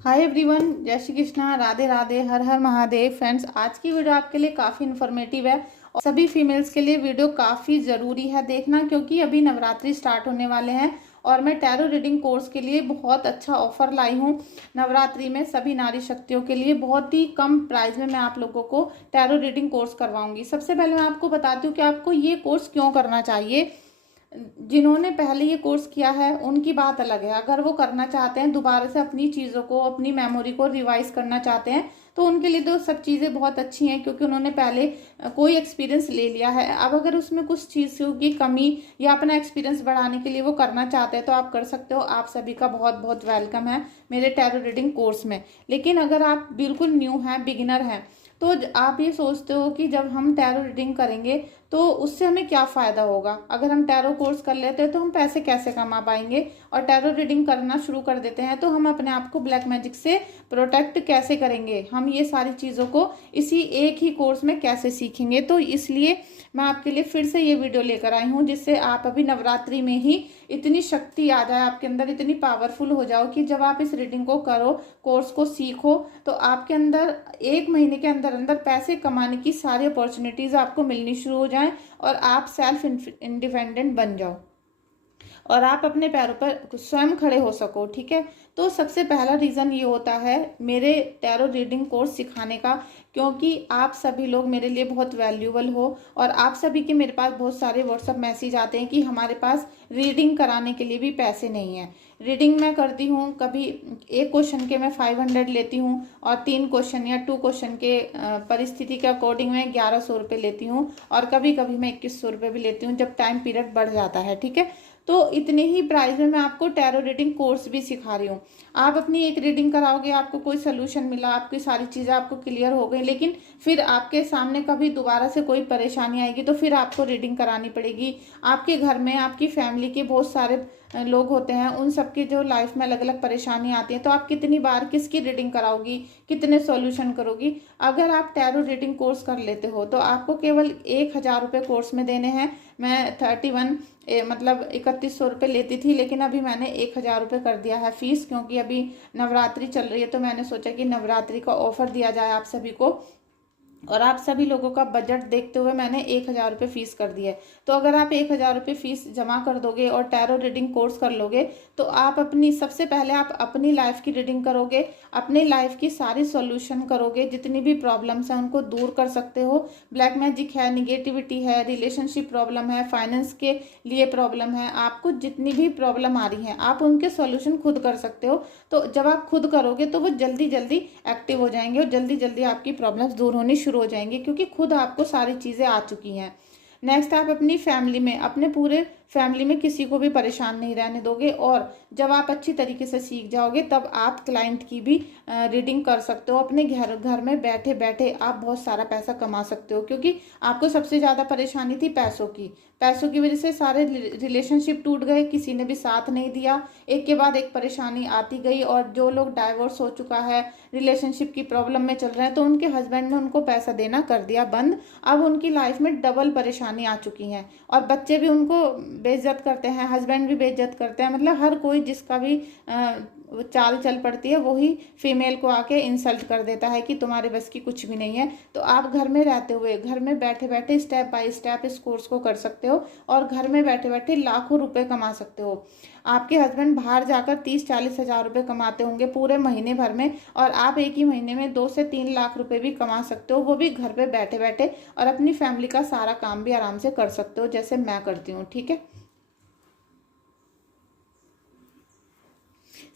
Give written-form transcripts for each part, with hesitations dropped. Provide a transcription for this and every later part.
Hi everyone, जय श्री कृष्णा, राधे राधे, हर हर Mahadev. Friends, आज की वीडियो आपके लिए काफ़ी इन्फॉर्मेटिव है और सभी फीमेल्स के लिए वीडियो काफ़ी ज़रूरी है देखना, क्योंकि अभी नवरात्रि स्टार्ट होने वाले हैं और मैं टैरो रीडिंग कोर्स के लिए बहुत अच्छा ऑफर लाई हूँ। नवरात्रि में सभी नारी शक्तियों के लिए बहुत ही कम प्राइस में मैं आप लोगों को टैरो रीडिंग कोर्स करवाऊंगी। सबसे पहले मैं आपको बताती हूँ कि आपको ये कोर्स क्यों करना चाहिए। जिन्होंने पहले ये कोर्स किया है उनकी बात अलग है। अगर वो करना चाहते हैं, दोबारा से अपनी चीज़ों को, अपनी मेमोरी को रिवाइज करना चाहते हैं, तो उनके लिए तो सब चीज़ें बहुत अच्छी हैं, क्योंकि उन्होंने पहले कोई एक्सपीरियंस ले लिया है। अब अगर उसमें कुछ चीज़ों की कमी या अपना एक्सपीरियंस बढ़ाने के लिए वो करना चाहते हैं तो आप कर सकते हो। आप सभी का बहुत बहुत वेलकम है मेरे टैरो रीडिंग कोर्स में। लेकिन अगर आप बिल्कुल न्यू हैं, बिगिनर हैं, तो आप ये सोचते हो कि जब हम टैरो रीडिंग करेंगे तो उससे हमें क्या फ़ायदा होगा, अगर हम टैरो कोर्स कर लेते हैं तो हम पैसे कैसे कमा पाएंगे, और टैरो रीडिंग करना शुरू कर देते हैं तो हम अपने आप को ब्लैक मैजिक से प्रोटेक्ट कैसे करेंगे, हम ये सारी चीज़ों को इसी एक ही कोर्स में कैसे सीखेंगे। तो इसलिए मैं आपके लिए फिर से ये वीडियो लेकर आई हूँ, जिससे आप अभी नवरात्रि में ही इतनी शक्ति आ जाए आपके अंदर, इतनी पावरफुल हो जाओ कि जब आप इस रीडिंग को करो, कोर्स को सीखो, तो आपके अंदर 1 महीने के अंदर अंदर पैसे कमाने की सारी अपॉर्चुनिटीज आपको मिलनी शुरू हो जाएं और आप सेल्फ इंडिपेंडेंट बन जाओ और आप अपने पैरों पर स्वयं खड़े हो सको। ठीक है, तो सबसे पहला रीज़न ये होता है मेरे टैरो रीडिंग कोर्स सिखाने का, क्योंकि आप सभी लोग मेरे लिए बहुत वैल्यूबल हो और आप सभी के मेरे पास बहुत सारे व्हाट्सअप मैसेज आते हैं कि हमारे पास रीडिंग कराने के लिए भी पैसे नहीं है। रीडिंग मैं करती हूँ, कभी एक क्वेश्चन के मैं 500 लेती हूँ और 3 क्वेश्चन या 2 क्वेश्चन के परिस्थिति के अकॉर्डिंग मैं 1100 रुपये लेती हूँ, और कभी कभी मैं 2100 रुपये भी लेती हूँ जब टाइम पीरियड बढ़ जाता है। ठीक है, तो इतने ही प्राइस में मैं आपको टैरो रीडिंग कोर्स भी सिखा रही हूँ। आप अपनी एक रीडिंग कराओगे, आपको कोई सोल्यूशन मिला, आपकी सारी चीज़ें आपको क्लियर हो गई, लेकिन फिर आपके सामने कभी दोबारा से कोई परेशानी आएगी तो फिर आपको रीडिंग करानी पड़ेगी। आपके घर में आपकी फैमिली के बहुत सारे लोग होते हैं, उन सबके जो लाइफ में अलग अलग परेशानी आती है, तो आप कितनी बार किसकी रीडिंग कराओगी, कितने सॉल्यूशन करोगी। अगर आप टैरो रीडिंग कोर्स कर लेते हो तो आपको केवल 1000 रुपये कोर्स में देने हैं। मैं 3100 रुपये लेती थी, लेकिन अभी मैंने 1000 रुपये कर दिया है फीस, क्योंकि अभी नवरात्रि चल रही है तो मैंने सोचा कि नवरात्रि का ऑफर दिया जाए आप सभी को, और आप सभी लोगों का बजट देखते हुए मैंने 1000 रुपये फीस कर दी है। तो अगर आप 1000 रुपये फीस जमा कर दोगे और टैरो रीडिंग कोर्स कर लोगे तो आप अपनी, सबसे पहले आप अपनी लाइफ की रीडिंग करोगे, अपनी लाइफ की सारी सॉल्यूशन करोगे, जितनी भी प्रॉब्लम्स हैं उनको दूर कर सकते हो। ब्लैक मैजिक है, निगेटिविटी है, रिलेशनशिप प्रॉब्लम है, फाइनेंस के लिए प्रॉब्लम है, आपको जितनी भी प्रॉब्लम आ रही है आप उनके सॉल्यूशन खुद कर सकते हो। तो जब आप खुद करोगे तो वो जल्दी जल्दी एक्टिव हो जाएंगे और जल्दी जल्दी आपकी प्रॉब्लम्स दूर होनी शुरू हो जाएंगी, क्योंकि खुद आपको सारी चीज़ें आ चुकी हैं। नेक्स्ट, आप अपनी फैमिली में, अपने पूरे फैमिली में किसी को भी परेशान नहीं रहने दोगे, और जब आप अच्छी तरीके से सीख जाओगे तब आप क्लाइंट की भी रीडिंग कर सकते हो। अपने घर घर में बैठे बैठे आप बहुत सारा पैसा कमा सकते हो, क्योंकि आपको सबसे ज़्यादा परेशानी थी पैसों की वजह से सारे रिलेशनशिप टूट गए, किसी ने भी साथ नहीं दिया, एक के बाद एक परेशानी आती गई। और जो लोग डाइवोर्स हो चुका है, रिलेशनशिप की प्रॉब्लम में चल रहे हैं, तो उनके हस्बैंड ने उनको पैसा देना कर दिया बंद। अब उनकी लाइफ में डबल परेशानी आ चुकी है, और बच्चे भी उनको बेइज्जत करते हैं, हस्बैंड भी बेइज्जत करते हैं, मतलब हर कोई जिसका भी चाल चल पड़ती है वही फीमेल को आके इंसल्ट कर देता है कि तुम्हारे बस की कुछ भी नहीं है। तो आप घर में रहते हुए, घर में बैठे बैठे स्टेप बाय स्टेप इस कोर्स को कर सकते हो और घर में बैठे बैठे लाखों रुपए कमा सकते हो। आपके हस्बैंड बाहर जाकर 30-40 हज़ार रुपये कमाते होंगे पूरे महीने भर में, और आप एक ही महीने में 2 से 3 लाख रुपए भी कमा सकते हो, वो भी घर पे बैठे बैठे, और अपनी फैमिली का सारा काम भी आराम से कर सकते हो, जैसे मैं करती हूँ। ठीक है,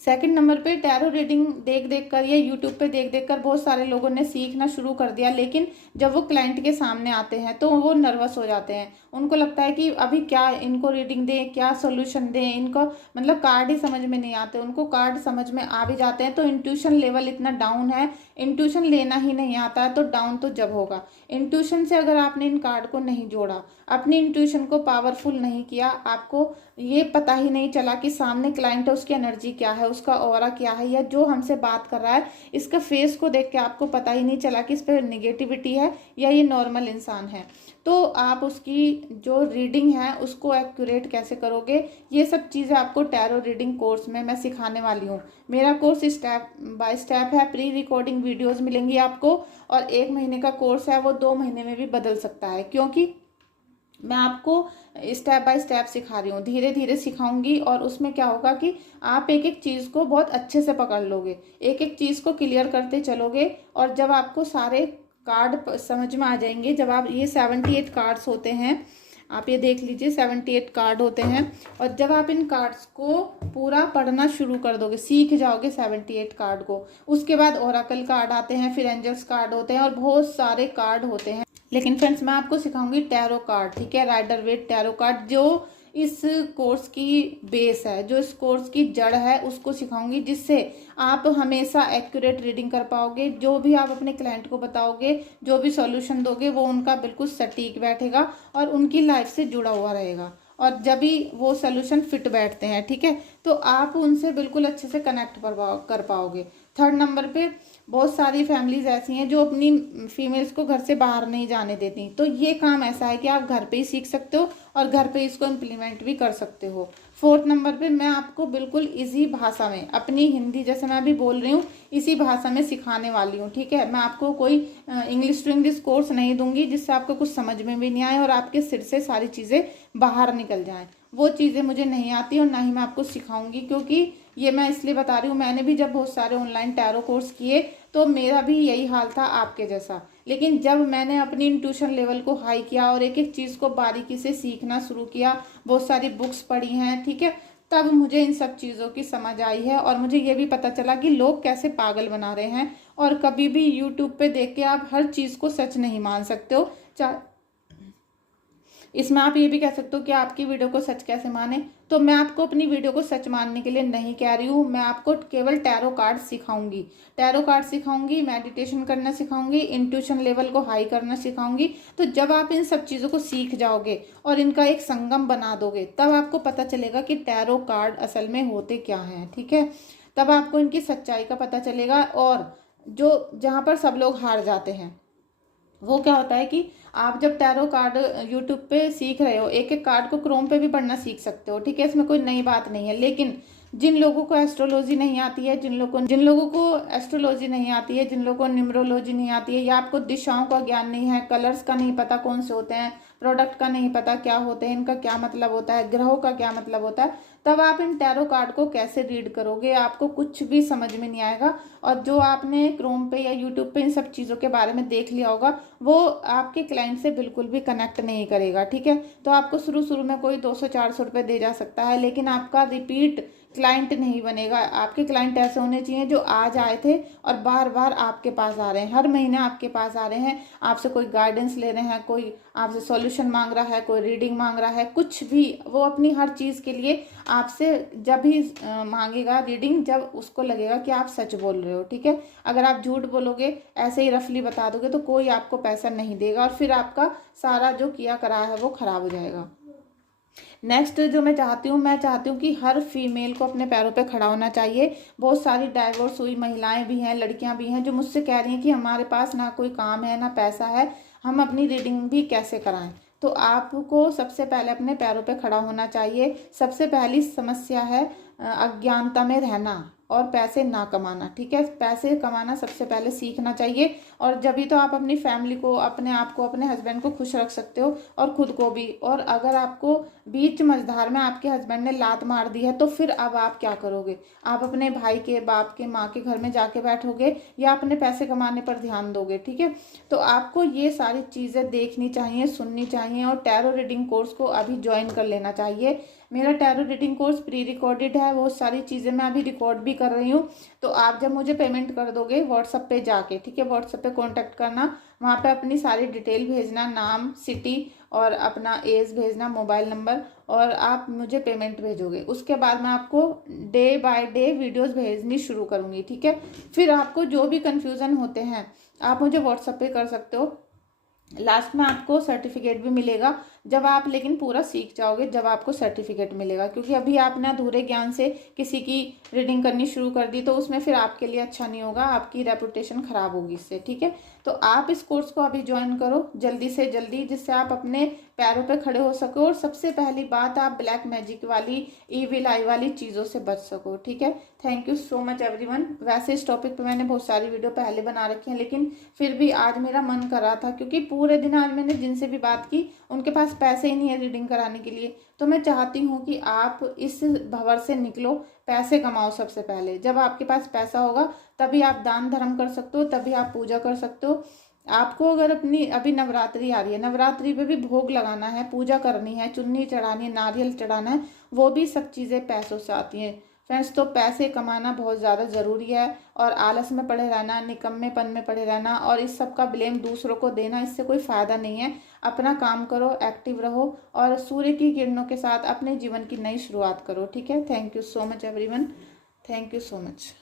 सेकंड नंबर पे, टैरो रीडिंग देख देख कर या यूट्यूब पे देख देख कर बहुत सारे लोगों ने सीखना शुरू कर दिया, लेकिन जब वो क्लाइंट के सामने आते हैं तो वो नर्वस हो जाते हैं। उनको लगता है कि अभी क्या इनको रीडिंग दें, क्या सोल्यूशन दें, इनको मतलब कार्ड ही समझ में नहीं आते। उनको कार्ड समझ में आ भी जाते हैं तो इंट्यूशन लेवल इतना डाउन है, इंट्यूशन लेना ही नहीं आता है, तो डाउन तो जब होगा। इंट्यूशन से अगर आपने इन कार्ड को नहीं जोड़ा, अपनी इंट्यूशन को पावरफुल नहीं किया, आपको ये पता ही नहीं चला कि सामने क्लाइंट है, उसकी एनर्जी क्या है, उसका ऑरा क्या है, या जो हमसे बात कर रहा है इसका फेस को देख के आपको पता ही नहीं चला कि इस पर नेगेटिविटी है या ये नॉर्मल इंसान है। तो आप उसकी जो रीडिंग है उसको एक्यूरेट कैसे करोगे, ये सब चीज़ें आपको टैरो रीडिंग कोर्स में मैं सिखाने वाली हूँ। मेरा कोर्स स्टेप बाय स्टेप है, प्री रिकॉर्डिंग वीडियोस मिलेंगी आपको, और 1 महीने का कोर्स है वो 2 महीने में भी बदल सकता है, क्योंकि मैं आपको स्टेप बाय स्टेप सिखा रही हूँ, धीरे धीरे सिखाऊंगी। और उसमें क्या होगा कि आप एक एक चीज़ को बहुत अच्छे से पकड़ लोगे, एक एक चीज़ को क्लियर करते चलोगे। और जब आपको सारे कार्ड समझ में आ जाएंगे, जब आप ये 78 कार्ड्स होते हैं, आप ये देख लीजिए 78 कार्ड होते हैं, और जब आप इन कार्ड्स को पूरा पढ़ना शुरू कर दोगे, सीख जाओगे 78 कार्ड को, उसके बाद ओरेकल कार्ड आते हैं, फिर एंजल्स कार्ड होते हैं और बहुत सारे कार्ड होते हैं। लेकिन फ्रेंड्स मैं आपको सिखाऊंगी टैरो कार्ड, ठीक है, राइडर वेट टैरो कार्ड, जो इस कोर्स की बेस है, जो इस कोर्स की जड़ है, उसको सिखाऊंगी, जिससे आप हमेशा एक्यूरेट रीडिंग कर पाओगे। जो भी आप अपने क्लाइंट को बताओगे, जो भी सॉल्यूशन दोगे, वो उनका बिल्कुल सटीक बैठेगा और उनकी लाइफ से जुड़ा हुआ रहेगा। और जब भी वो सोल्यूशन फिट बैठते हैं, ठीक है, तो आप उनसे बिल्कुल अच्छे से कनेक्ट कर पाओगे। 3rd नंबर पे बहुत सारी फैमिलीज ऐसी हैं जो अपनी फीमेल्स को घर से बाहर नहीं जाने देती, तो ये काम ऐसा है कि आप घर पे ही सीख सकते हो और घर पे इसको इम्प्लीमेंट भी कर सकते हो। 4th नंबर पे मैं आपको बिल्कुल इजी भाषा में, अपनी हिंदी जैसे मैं अभी बोल रही हूँ इसी भाषा में सिखाने वाली हूँ, ठीक है। मैं आपको कोई इंग्लिश टू इंग्लिश कोर्स नहीं दूंगी जिससे आपको कुछ समझ में भी नहीं आए और आपके सिर से सारी चीज़ें बाहर निकल जाएं। वो चीज़ें मुझे नहीं आती और ना ही मैं आपको सिखाऊंगी, क्योंकि ये मैं इसलिए बता रही हूँ, मैंने भी जब बहुत सारे ऑनलाइन टैरो कोर्स किए तो मेरा भी यही हाल था आपके जैसा। लेकिन जब मैंने अपनी इंट्यूशन लेवल को हाई किया और एक एक चीज़ को बारीकी से सीखना शुरू किया, बहुत सारी बुक्स पढ़ी हैं, ठीक है, तब मुझे इन सब चीज़ों की समझ आई है। और मुझे ये भी पता चला कि लोग कैसे पागल बना रहे हैं। और कभी भी यूट्यूब पे देख के आप हर चीज़ को सच नहीं मान सकते हो। इसमें आप ये भी कह सकते हो कि आपकी वीडियो को सच कैसे माने, तो मैं आपको अपनी वीडियो को सच मानने के लिए नहीं कह रही हूँ। मैं आपको केवल टैरो कार्ड सिखाऊंगी, टैरो कार्ड सिखाऊंगी, मेडिटेशन करना सिखाऊंगी, इंट्यूशन लेवल को हाई करना सिखाऊंगी। तो जब आप इन सब चीज़ों को सीख जाओगे और इनका एक संगम बना दोगे, तब आपको पता चलेगा कि टैरो कार्ड असल में होते क्या हैं, ठीक है। तब आपको इनकी सच्चाई का पता चलेगा। और जो जहाँ पर सब लोग हार जाते हैं वो क्या होता है कि आप जब टैरो कार्ड यूट्यूब पे सीख रहे हो, एक एक कार्ड को क्रोम पे भी पढ़ना सीख सकते हो, ठीक है, इसमें कोई नई बात नहीं है। लेकिन जिन लोगों को एस्ट्रोलॉजी नहीं आती है, जिन लोगों को एस्ट्रोलॉजी नहीं आती है, जिन लोगों को न्यूमरोलॉजी नहीं आती है, या आपको दिशाओं का ज्ञान नहीं है, कलर्स का नहीं पता कौन से होते हैं, प्रोडक्ट का नहीं पता क्या होते हैं, इनका क्या मतलब होता है, ग्रहों का क्या मतलब होता है, तब आप इन टैरो कार्ड को कैसे रीड करोगे, आपको कुछ भी समझ में नहीं आएगा। और जो आपने क्रोम पे या यूट्यूब पे इन सब चीज़ों के बारे में देख लिया होगा, वो आपके क्लाइंट से बिल्कुल भी कनेक्ट नहीं करेगा, ठीक है। तो आपको शुरू में कोई 200-400 रुपये दे जा सकता है, लेकिन आपका रिपीट क्लाइंट नहीं बनेगा। आपके क्लाइंट ऐसे होने चाहिए जो आज आए थे और बार बार आपके पास आ रहे हैं, हर महीने आपके पास आ रहे हैं, आपसे कोई गाइडेंस ले रहे हैं, कोई आपसे सॉल्यूशन मांग रहा है, कोई रीडिंग मांग रहा है, कुछ भी, वो अपनी हर चीज़ के लिए आपसे जब भी मांगेगा रीडिंग, जब उसको लगेगा कि आप सच बोल रहे हो, ठीक है। अगर आप झूठ बोलोगे, ऐसे ही रफली बता दोगे, तो कोई आपको पैसा नहीं देगा और फिर आपका सारा जो किया करा है वो खराब हो जाएगा। नेक्स्ट जो मैं चाहती हूँ कि हर फीमेल को अपने पैरों पे खड़ा होना चाहिए। बहुत सारी डाइवोर्स हुई महिलाएं भी हैं, लड़कियां भी हैं, जो मुझसे कह रही हैं कि हमारे पास ना कोई काम है ना पैसा है, हम अपनी रीडिंग भी कैसे कराएं। तो आपको सबसे पहले अपने पैरों पे खड़ा होना चाहिए। सबसे पहली समस्या है अज्ञानता में रहना और पैसे ना कमाना, ठीक है। पैसे कमाना सबसे पहले सीखना चाहिए, और जब भी तो आप अपनी फैमिली को, अपने आप को, अपने हस्बैंड को खुश रख सकते हो और खुद को भी। और अगर आपको बीच मझधार में आपके हस्बैंड ने लात मार दी है, तो फिर अब आप क्या करोगे? आप अपने भाई के, बाप के, माँ के घर में जाके बैठोगे या अपने पैसे कमाने पर ध्यान दोगे, ठीक है। तो आपको ये सारी चीज़ें देखनी चाहिए, सुननी चाहिए, और टैरो रीडिंग कोर्स को अभी ज्वाइन कर लेना चाहिए। मेरा tarot reading course pre recorded है, वो सारी चीज़ें मैं अभी रिकॉर्ड भी कर रही हूँ। तो आप जब मुझे पेमेंट कर दोगे व्हाट्सएप पे जाके, ठीक है, व्हाट्सएप पे कांटेक्ट करना, वहाँ पे अपनी सारी डिटेल भेजना, नाम, सिटी और अपना एज भेजना, मोबाइल नंबर, और आप मुझे पेमेंट भेजोगे। उसके बाद मैं आपको डे बाय डे वीडियोस भेजनी शुरू करूँगी, ठीक है। फिर आपको जो भी कन्फ्यूज़न होते हैं आप मुझे व्हाट्सएप पे कर सकते हो। लास्ट में आपको सर्टिफिकेट भी मिलेगा, जब आप लेकिन पूरा सीख जाओगे, जब आपको सर्टिफिकेट मिलेगा। क्योंकि अभी आपने अधूरे ज्ञान से किसी की रीडिंग करनी शुरू कर दी तो उसमें फिर आपके लिए अच्छा नहीं होगा, आपकी रेपुटेशन खराब होगी इससे, ठीक है। तो आप इस कोर्स को अभी ज्वाइन करो जल्दी से जल्दी, जिससे आप अपने पैरों पे खड़े हो सको और सबसे पहली बात आप ब्लैक मैजिक वाली, ईविल आई वाली चीज़ों से बच सको, ठीक है। Thank you so much everyone. वैसे इस टॉपिक पे मैंने बहुत सारी वीडियो पहले बना रखी हैं, लेकिन फिर भी आज मेरा मन कर रहा था, क्योंकि पूरे दिन आज मैंने जिनसे भी बात की उनके पास पैसे ही नहीं है रीडिंग कराने के लिए। तो मैं चाहती हूँ कि आप इस भंवर से निकलो, पैसे कमाओ। सबसे पहले जब आपके पास पैसा होगा तभी आप दान धर्म कर सकते हो, तभी आप पूजा कर सकते हो। आपको अगर अपनी अभी नवरात्रि आ रही है, नवरात्रि पे भी भोग लगाना है, पूजा करनी है, चुन्नी चढ़ानी है, नारियल चढ़ाना है, वो भी सब चीज़ें पैसों से आती हैं फ्रेंड्स। तो पैसे कमाना बहुत ज़्यादा ज़रूरी है, और आलस में पड़े रहना, निकम्मेपन में पड़े रहना और इस सब का ब्लेम दूसरों को देना, इससे कोई फ़ायदा नहीं है। अपना काम करो, एक्टिव रहो और सूर्य की किरणों के साथ अपने जीवन की नई शुरुआत करो, ठीक है। Thank you so much everyone, thank you so much.